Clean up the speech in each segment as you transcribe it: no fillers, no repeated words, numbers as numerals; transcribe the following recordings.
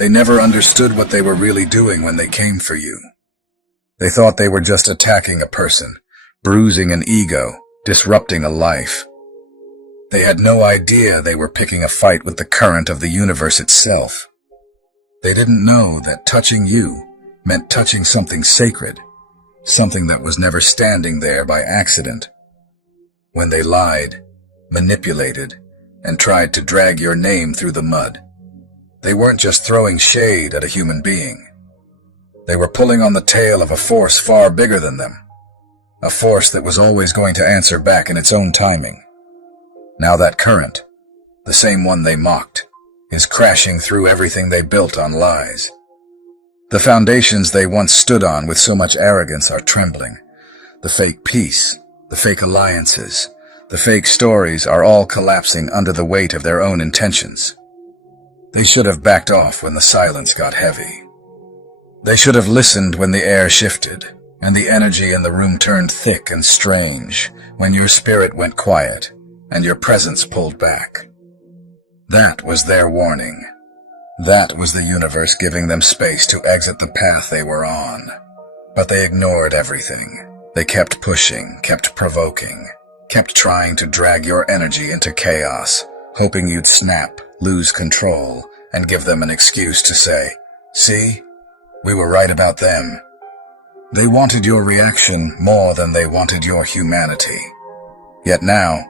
They never understood what they were really doing when they came for you. They thought they were just attacking a person, bruising an ego, disrupting a life. They had no idea they were picking a fight with the current of the universe itself. They didn't know that touching you meant touching something sacred, something that was never standing there by accident. When they lied, manipulated, and tried to drag your name through the mud, they weren't just throwing shade at a human being. They were pulling on the tail of a force far bigger than them, a force that was always going to answer back in its own timing. Now that current, the same one they mocked, is crashing through everything they built on lies. The foundations they once stood on with so much arrogance are trembling. The fake peace, the fake alliances, the fake stories are all collapsing under the weight of their own intentions. They should have backed off when the silence got heavy. They should have listened when the air shifted, and the energy in the room turned thick and strange, when your spirit went quiet, and your presence pulled back. That was their warning. That was the universe giving them space to exit the path they were on. But they ignored everything. They kept pushing, kept provoking, kept trying to drag your energy into chaos, hoping you'd snap, lose control, and give them an excuse to say, "See? We were right about them." They wanted your reaction more than they wanted your humanity. Yet now,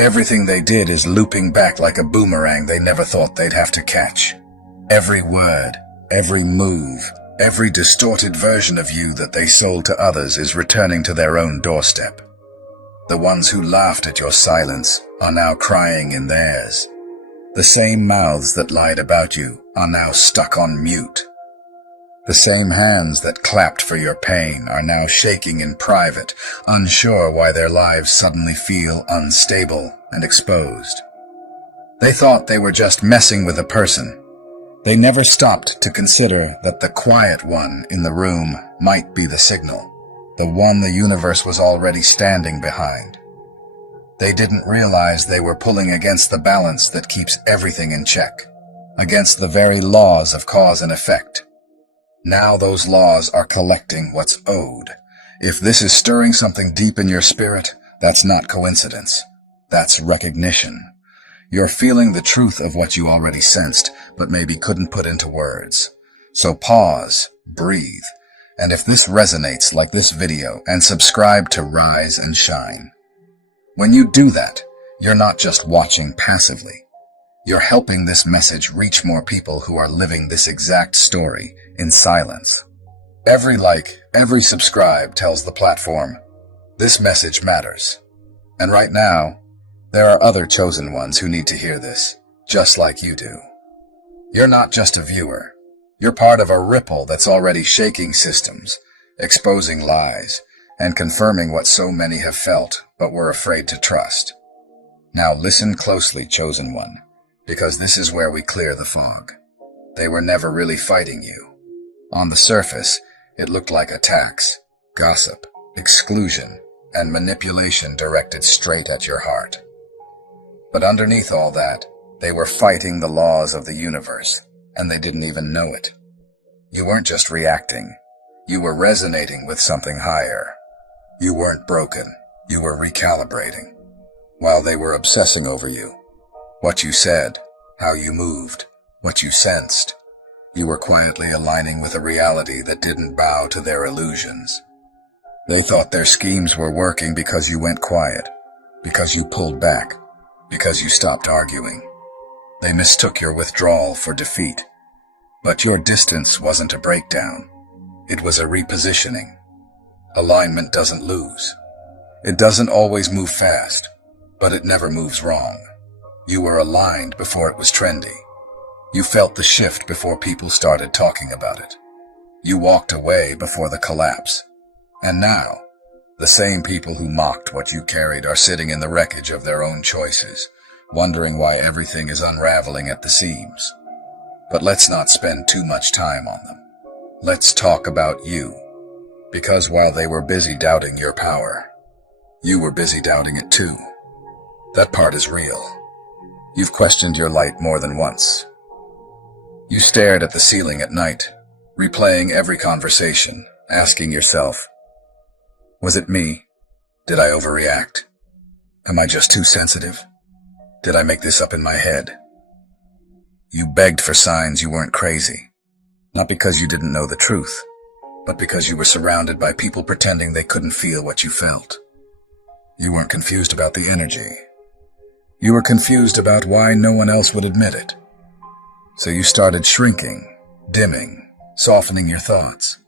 everything they did is looping back like a boomerang they never thought they'd have to catch. Every word, every move, every distorted version of you that they sold to others is returning to their own doorstep. The ones who laughed at your silence are now crying in theirs. The same mouths that lied about you are now stuck on mute. The same hands that clapped for your pain are now shaking in private, unsure why their lives suddenly feel unstable and exposed. They thought they were just messing with a person. They never stopped to consider that the quiet one in the room might be the signal, the one the universe was already standing behind. They didn't realize they were pulling against the balance that keeps everything in check, against the very laws of cause and effect. Now those laws are collecting what's owed. If this is stirring something deep in your spirit, that's not coincidence. That's recognition. You're feeling the truth of what you already sensed, but maybe couldn't put into words. So pause, breathe, and if this resonates like this video, and subscribe to Rise and Shine. When you do that, you're not just watching passively. You're helping this message reach more people who are living this exact story in silence. Every like, every subscribe tells the platform, this message matters. And right now, there are other chosen ones who need to hear this, just like you do. You're not just a viewer. You're part of a ripple that's already shaking systems, exposing lies, and confirming what so many have felt but were afraid to trust. Now listen closely, chosen one, because this is where we clear the fog. They were never really fighting you. On the surface, it looked like attacks, gossip, exclusion, and manipulation directed straight at your heart. But underneath all that, they were fighting the laws of the universe, and they didn't even know it. You weren't just reacting. You were resonating with something higher. You weren't broken. You were recalibrating. While they were obsessing over you, what you said, how you moved, what you sensed, you were quietly aligning with a reality that didn't bow to their illusions. They thought their schemes were working because you went quiet, because you pulled back, because you stopped arguing. They mistook your withdrawal for defeat. But your distance wasn't a breakdown. It was a repositioning. Alignment doesn't lose. It doesn't always move fast, but it never moves wrong. You were aligned before it was trendy. You felt the shift before people started talking about it. You walked away before the collapse. And now, the same people who mocked what you carried are sitting in the wreckage of their own choices, wondering why everything is unraveling at the seams. But let's not spend too much time on them. Let's talk about you. Because while they were busy doubting your power, you were busy doubting it too. That part is real. You've questioned your light more than once. You stared at the ceiling at night, replaying every conversation, asking yourself, was it me? Did I overreact? Am I just too sensitive? Did I make this up in my head? You begged for signs you weren't crazy, not because you didn't know the truth, but because you were surrounded by people pretending they couldn't feel what you felt. You weren't confused about the energy. You were confused about why no one else would admit it. So you started shrinking, dimming, softening your thoughts,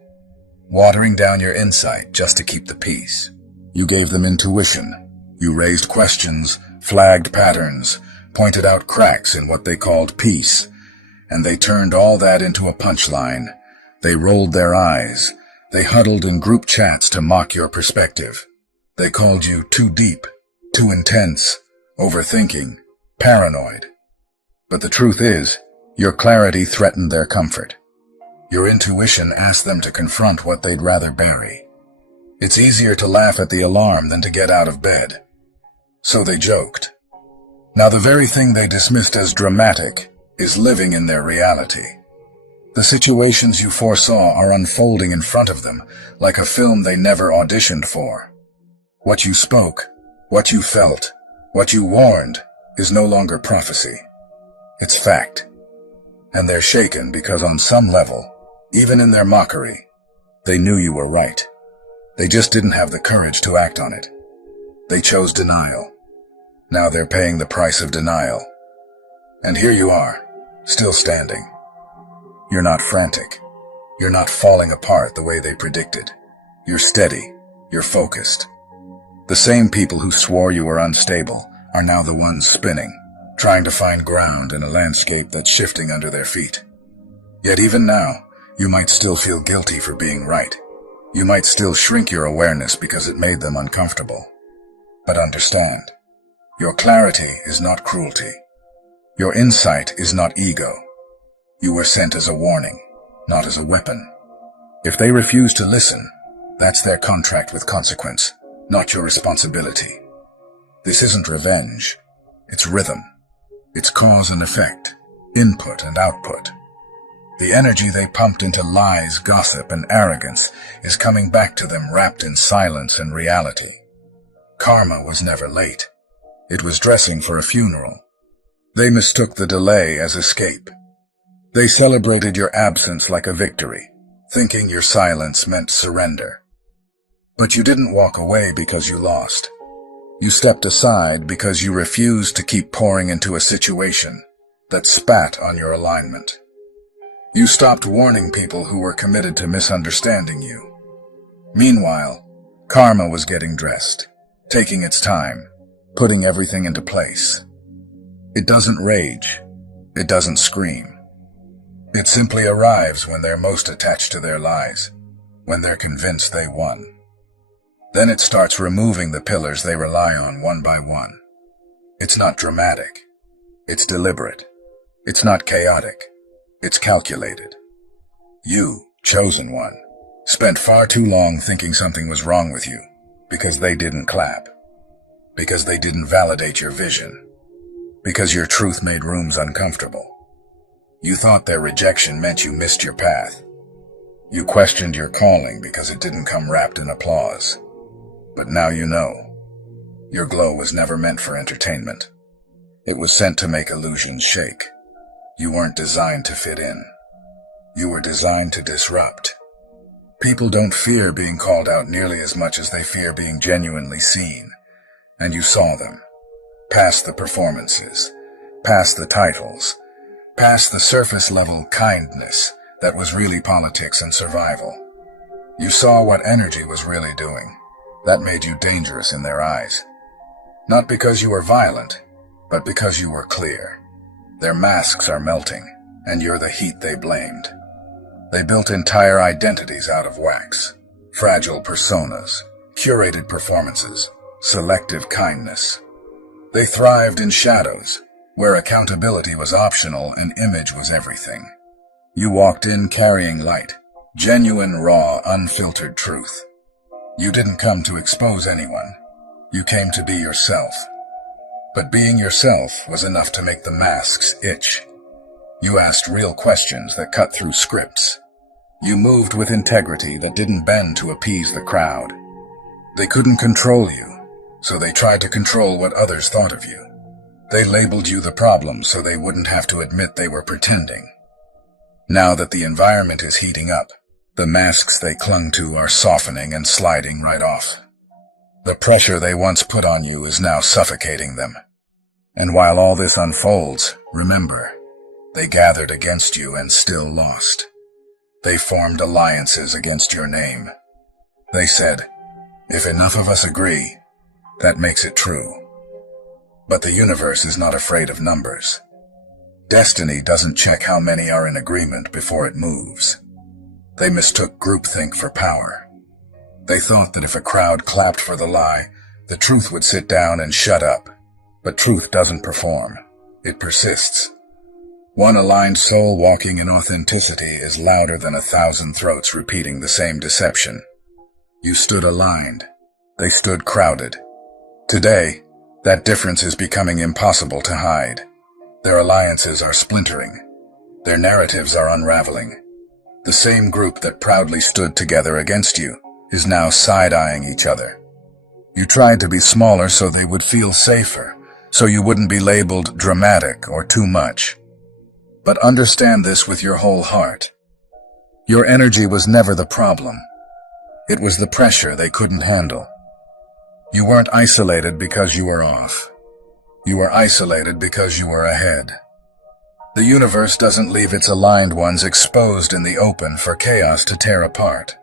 watering down your insight just to keep the peace. You gave them intuition. You raised questions, flagged patterns, pointed out cracks in what they called peace, and they turned all that into a punchline. They rolled their eyes. They huddled in group chats to mock your perspective. They called you too deep, too intense, overthinking, paranoid. But the truth is, your clarity threatened their comfort. Your intuition asked them to confront what they'd rather bury. It's easier to laugh at the alarm than to get out of bed. So they joked. Now the very thing they dismissed as dramatic is living in their reality. The situations you foresaw are unfolding in front of them like a film they never auditioned for. What you spoke, what you felt, what you warned is no longer prophecy. It's fact. And they're shaken because on some level, even in their mockery, they knew you were right. They just didn't have the courage to act on it. They chose denial. Now they're paying the price of denial. And here you are, still standing. You're not frantic. You're not falling apart the way they predicted. You're steady. You're focused. The same people who swore you were unstable are now the ones spinning, trying to find ground in a landscape that's shifting under their feet. Yet even now, you might still feel guilty for being right. You might still shrink your awareness because it made them uncomfortable. But understand, your clarity is not cruelty. Your insight is not ego. You were sent as a warning, not as a weapon. If they refuse to listen, that's their contract with consequence, not your responsibility. This isn't revenge. It's rhythm. It's cause and effect, input and output. The energy they pumped into lies, gossip, and arrogance is coming back to them wrapped in silence and reality. Karma was never late. It was dressing for a funeral. They mistook the delay as escape. They celebrated your absence like a victory, thinking your silence meant surrender. But you didn't walk away because you lost. You stepped aside because you refused to keep pouring into a situation that spat on your alignment. You stopped warning people who were committed to misunderstanding you. Meanwhile, karma was getting dressed, taking its time, putting everything into place. It doesn't rage. It doesn't scream. It simply arrives when they're most attached to their lies, when they're convinced they won. Then it starts removing the pillars they rely on one by one. It's not dramatic. It's deliberate. It's not chaotic. It's calculated. You, chosen one, spent far too long thinking something was wrong with you because they didn't clap, because they didn't validate your vision, because your truth made rooms uncomfortable. You thought their rejection meant you missed your path. You questioned your calling because it didn't come wrapped in applause. But now you know. Your glow was never meant for entertainment. It was sent to make illusions shake. You weren't designed to fit in. You were designed to disrupt. People don't fear being called out nearly as much as they fear being genuinely seen. And you saw them. Past the performances. Past the titles. Past the surface-level kindness that was really politics and survival. You saw what energy was really doing. That made you dangerous in their eyes. Not because you were violent, but because you were clear. Their masks are melting, and you're the heat they blamed. They built entire identities out of wax. Fragile personas, curated performances, selective kindness. They thrived in shadows, where accountability was optional and image was everything. You walked in carrying light, genuine, raw, unfiltered truth. You didn't come to expose anyone. You came to be yourself. But being yourself was enough to make the masks itch. You asked real questions that cut through scripts. You moved with integrity that didn't bend to appease the crowd. They couldn't control you, so they tried to control what others thought of you. They labeled you the problem so they wouldn't have to admit they were pretending. Now that the environment is heating up, the masks they clung to are softening and sliding right off. The pressure they once put on you is now suffocating them. And while all this unfolds, remember, they gathered against you and still lost. They formed alliances against your name. They said, "If enough of us agree, that makes it true." But the universe is not afraid of numbers. Destiny doesn't check how many are in agreement before it moves. They mistook groupthink for power. They thought that if a crowd clapped for the lie, the truth would sit down and shut up. But truth doesn't perform. It persists. One aligned soul walking in authenticity is louder than 1,000 throats repeating the same deception. You stood aligned. They stood crowded. Today, that difference is becoming impossible to hide. Their alliances are splintering. Their narratives are unraveling. The same group that proudly stood together against you is now side-eyeing each other. You tried to be smaller so they would feel safer, so you wouldn't be labeled dramatic or too much. But understand this with your whole heart. Your energy was never the problem. It was the pressure they couldn't handle. You weren't isolated because you were off. You were isolated because you were ahead. The universe doesn't leave its aligned ones exposed in the open for chaos to tear apart.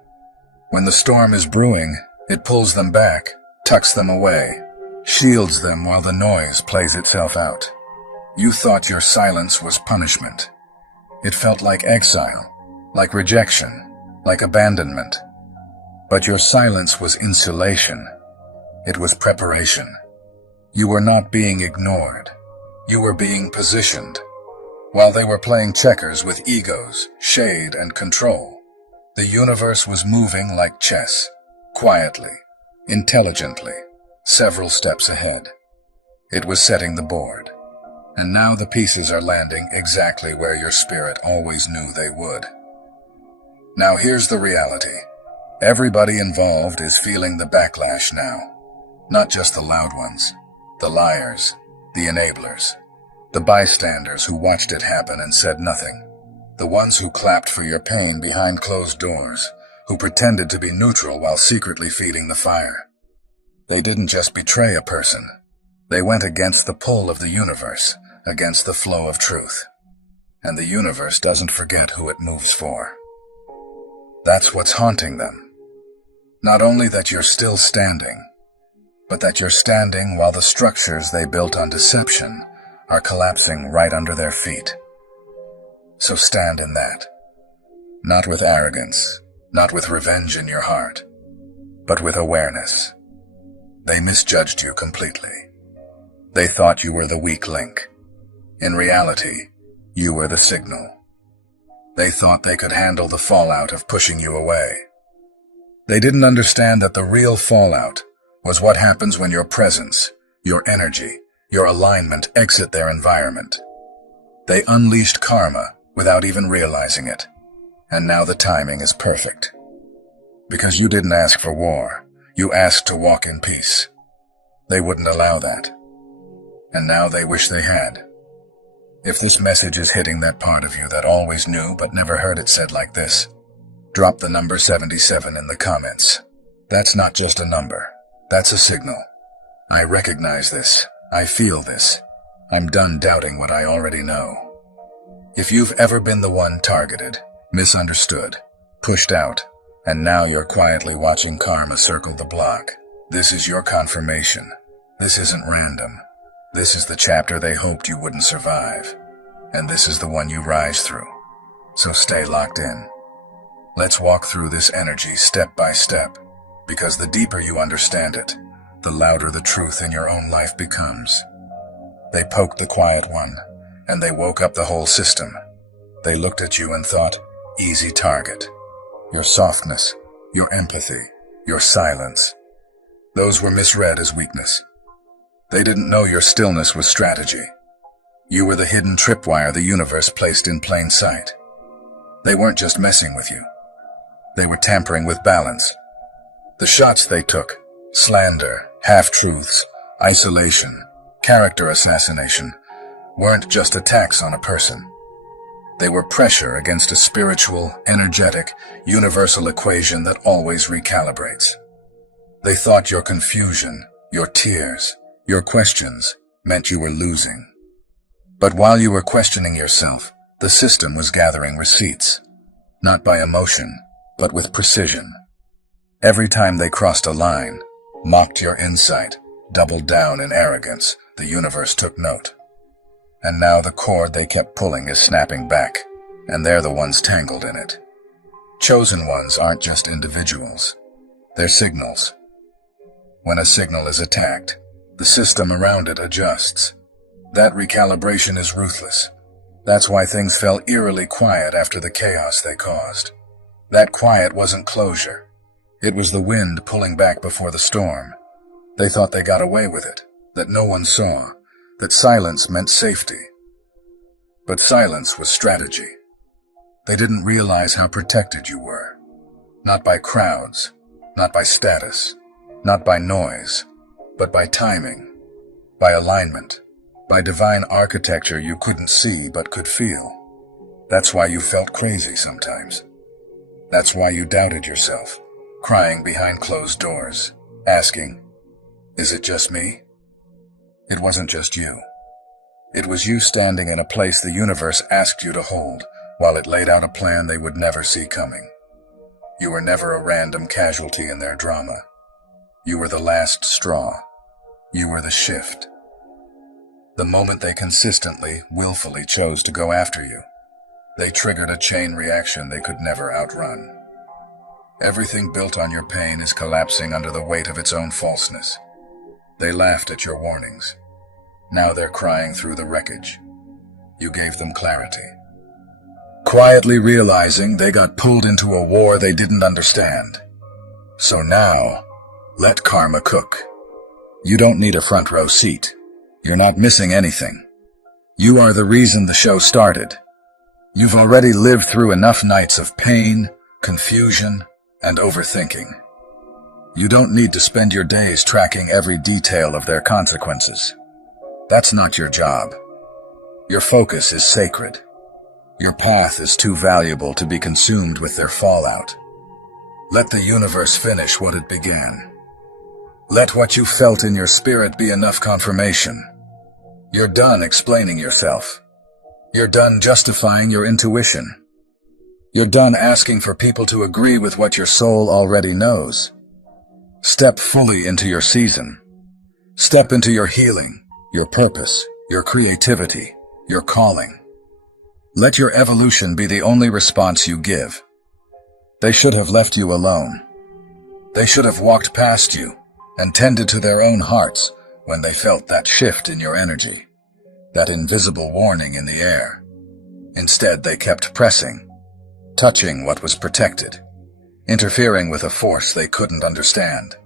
When the storm is brewing, it pulls them back, tucks them away, shields them while the noise plays itself out. You thought your silence was punishment. It felt like exile, like rejection, like abandonment. But your silence was insulation. It was preparation. You were not being ignored. You were being positioned. While they were playing checkers with egos, shade, and control, the universe was moving like chess, quietly, intelligently, several steps ahead. It was setting the board. And now the pieces are landing exactly where your spirit always knew they would. Now here's the reality. Everybody involved is feeling the backlash now. Not just the loud ones, the liars, the enablers, the bystanders who watched it happen and said nothing, the ones who clapped for your pain behind closed doors, who pretended to be neutral while secretly feeding the fire. They didn't just betray a person. They went against the pull of the universe, against the flow of truth. And the universe doesn't forget who it moves for. That's what's haunting them. Not only that you're still standing, but that you're standing while the structures they built on deception are collapsing right under their feet. So stand in that. Not with arrogance, not with revenge in your heart, but with awareness. They misjudged you completely. They thought you were the weak link. In reality, you were the signal. They thought they could handle the fallout of pushing you away. They didn't understand that the real fallout was what happens when your presence, your energy, your alignment exit their environment. They unleashed karma without even realizing it, and now the timing is perfect. Because you didn't ask for war, you asked to walk in peace. They wouldn't allow that. And now they wish they had. If this message is hitting that part of you that always knew but never heard it said like this, drop the number 77 in the comments. That's not just a number. That's a signal. I recognize this. I feel this. I'm done doubting what I already know. If you've ever been the one targeted, misunderstood, pushed out, and now you're quietly watching karma circle the block, this is your confirmation. This isn't random. This is the chapter they hoped you wouldn't survive. And this is the one you rise through. So stay locked in. Let's walk through this energy step by step, because the deeper you understand it, the louder the truth in your own life becomes. They poked the quiet one, and they woke up the whole system. They looked at you and thought, easy target. Your softness, your empathy, your silence. Those were misread as weakness. They didn't know your stillness was strategy. You were the hidden tripwire the universe placed in plain sight. They weren't just messing with you. They were tampering with balance. The shots they took, slander, half-truths, isolation, character assassination, weren't just attacks on a person. They were pressure against a spiritual, energetic, universal equation that always recalibrates. They thought your confusion, your tears, your questions meant you were losing. But while you were questioning yourself, the system was gathering receipts. Not by emotion, but with precision. Every time they crossed a line, mocked your insight, doubled down in arrogance, the universe took note. And now the cord they kept pulling is snapping back, and they're the ones tangled in it. Chosen ones aren't just individuals. They're signals. When a signal is attacked, the system around it adjusts. That recalibration is ruthless. That's why things fell eerily quiet after the chaos they caused. That quiet wasn't closure. It was the wind pulling back before the storm. They thought they got away with it, that no one saw, that silence meant safety. But silence was strategy. They didn't realize how protected you were. Not by crowds, not by status, not by noise, but by timing, by alignment, by divine architecture you couldn't see but could feel. That's why you felt crazy sometimes. That's why you doubted yourself, crying behind closed doors, asking, "Is it just me?" It wasn't just you. It was you standing in a place the universe asked you to hold, while it laid out a plan they would never see coming. You were never a random casualty in their drama. You were the last straw. You were the shift. The moment they consistently, willfully chose to go after you, they triggered a chain reaction they could never outrun. Everything built on your pain is collapsing under the weight of its own falseness. They laughed at your warnings. Now they're crying through the wreckage. You gave them clarity. Quietly realizing they got pulled into a war they didn't understand. So now, let karma cook. You don't need a front row seat. You're not missing anything. You are the reason the show started. You've already lived through enough nights of pain, confusion, and overthinking. You don't need to spend your days tracking every detail of their consequences. That's not your job. Your focus is sacred. Your path is too valuable to be consumed with their fallout. Let the universe finish what it began. Let what you felt in your spirit be enough confirmation. You're done explaining yourself. You're done justifying your intuition. You're done asking for people to agree with what your soul already knows. Step fully into your season. Step into your healing, your purpose, your creativity, your calling. Let your evolution be the only response you give. They should have left you alone. They should have walked past you and tended to their own hearts when they felt that shift in your energy, that invisible warning in the air. Instead, they kept pressing, touching what was protected, interfering with a force they couldn't understand.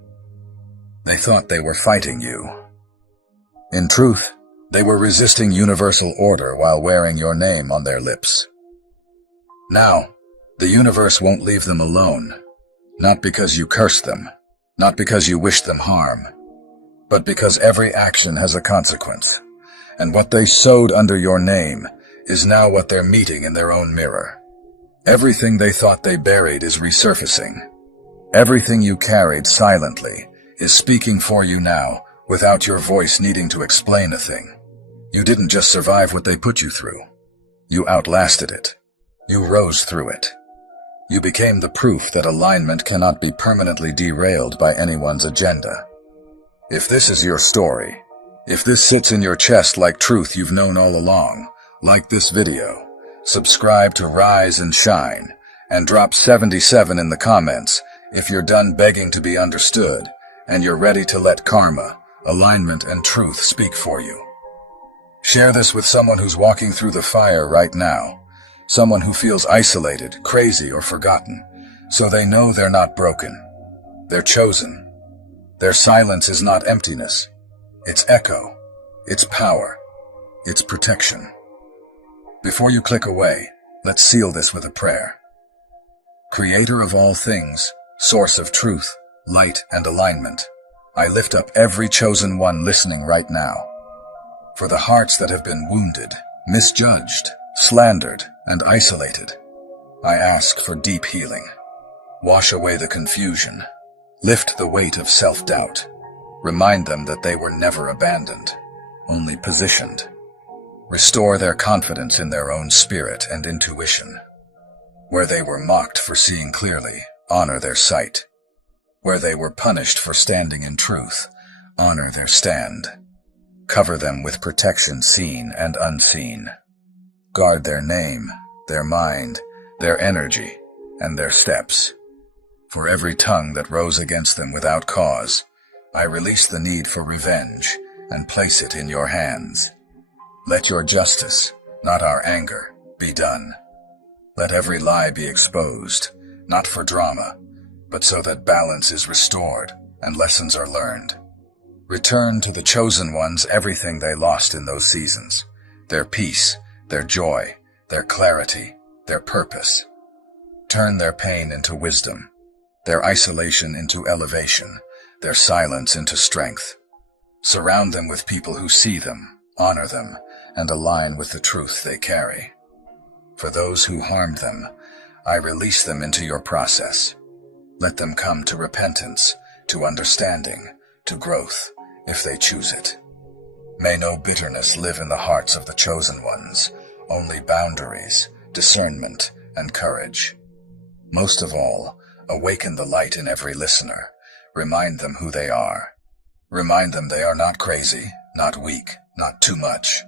They thought they were fighting you. In truth, they were resisting universal order while wearing your name on their lips. Now, the universe won't leave them alone, not because you cursed them, not because you wished them harm, but because every action has a consequence, and what they sowed under your name is now what they're meeting in their own mirror. Everything they thought they buried is resurfacing. Everything you carried silently is speaking for you now, without your voice needing to explain a thing. You didn't just survive what they put you through. You outlasted it. You rose through it. You became the proof that alignment cannot be permanently derailed by anyone's agenda. If this is your story, if this sits in your chest like truth you've known all along, like this video, subscribe to Rise and Shine, and drop 77 in the comments if you're done begging to be understood, and you're ready to let karma, alignment, and truth speak for you. Share this with someone who's walking through the fire right now, someone who feels isolated, crazy, or forgotten, so they know they're not broken. They're chosen. Their silence is not emptiness. It's echo. It's power. its protection. Before you click away, let's seal this with a prayer. Creator of all things, source of truth, light, and alignment, I lift up every chosen one listening right now. For the hearts that have been wounded, misjudged, slandered, and isolated, I ask for deep healing. Wash away the confusion. Lift the weight of self-doubt. Remind them that they were never abandoned, only positioned. Restore their confidence in their own spirit and intuition. Where they were mocked for seeing clearly, honor their sight. Where they were punished for standing in truth, honor their stand. Cover them with protection seen and unseen. Guard their name, their mind, their energy, and their steps. For every tongue that rose against them without cause, I release the need for revenge and place it in your hands. Let your justice, not our anger, be done. Let every lie be exposed, not for drama, but so that balance is restored and lessons are learned. Return to the chosen ones everything they lost in those seasons, their peace, their joy, their clarity, their purpose. Turn their pain into wisdom, their isolation into elevation, their silence into strength. Surround them with people who see them, honor them, and align with the truth they carry. For those who harmed them, I release them into your process. Let them come to repentance, to understanding, to growth, if they choose it. May no bitterness live in the hearts of the chosen ones, only boundaries, discernment, and courage. Most of all, awaken the light in every listener. Remind them who they are. Remind them they are not crazy, not weak, not too much.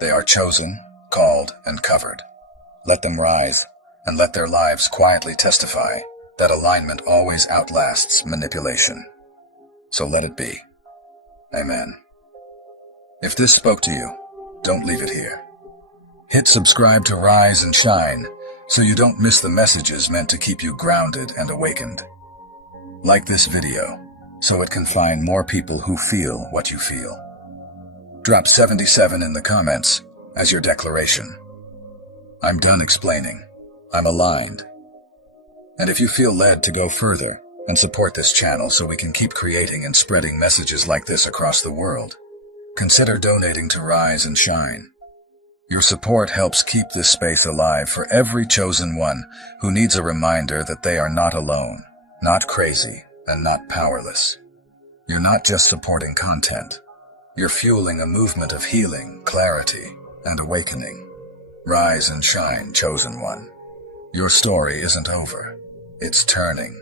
They are chosen, called, and covered. Let them rise, and let their lives quietly testify that alignment always outlasts manipulation. So let it be. Amen. If this spoke to you, don't leave it here. Hit subscribe to Rise and Shine so you don't miss the messages meant to keep you grounded and awakened. Like this video so it can find more people who feel what you feel. Drop 77 in the comments as your declaration. I'm done explaining. I'm aligned. And if you feel led to go further and support this channel so we can keep creating and spreading messages like this across the world, consider donating to Rise and Shine. Your support helps keep this space alive for every chosen one who needs a reminder that they are not alone, not crazy, and not powerless. You're not just supporting content. You're fueling a movement of healing, clarity, and awakening. Rise and shine, chosen one. Your story isn't over. It's turning.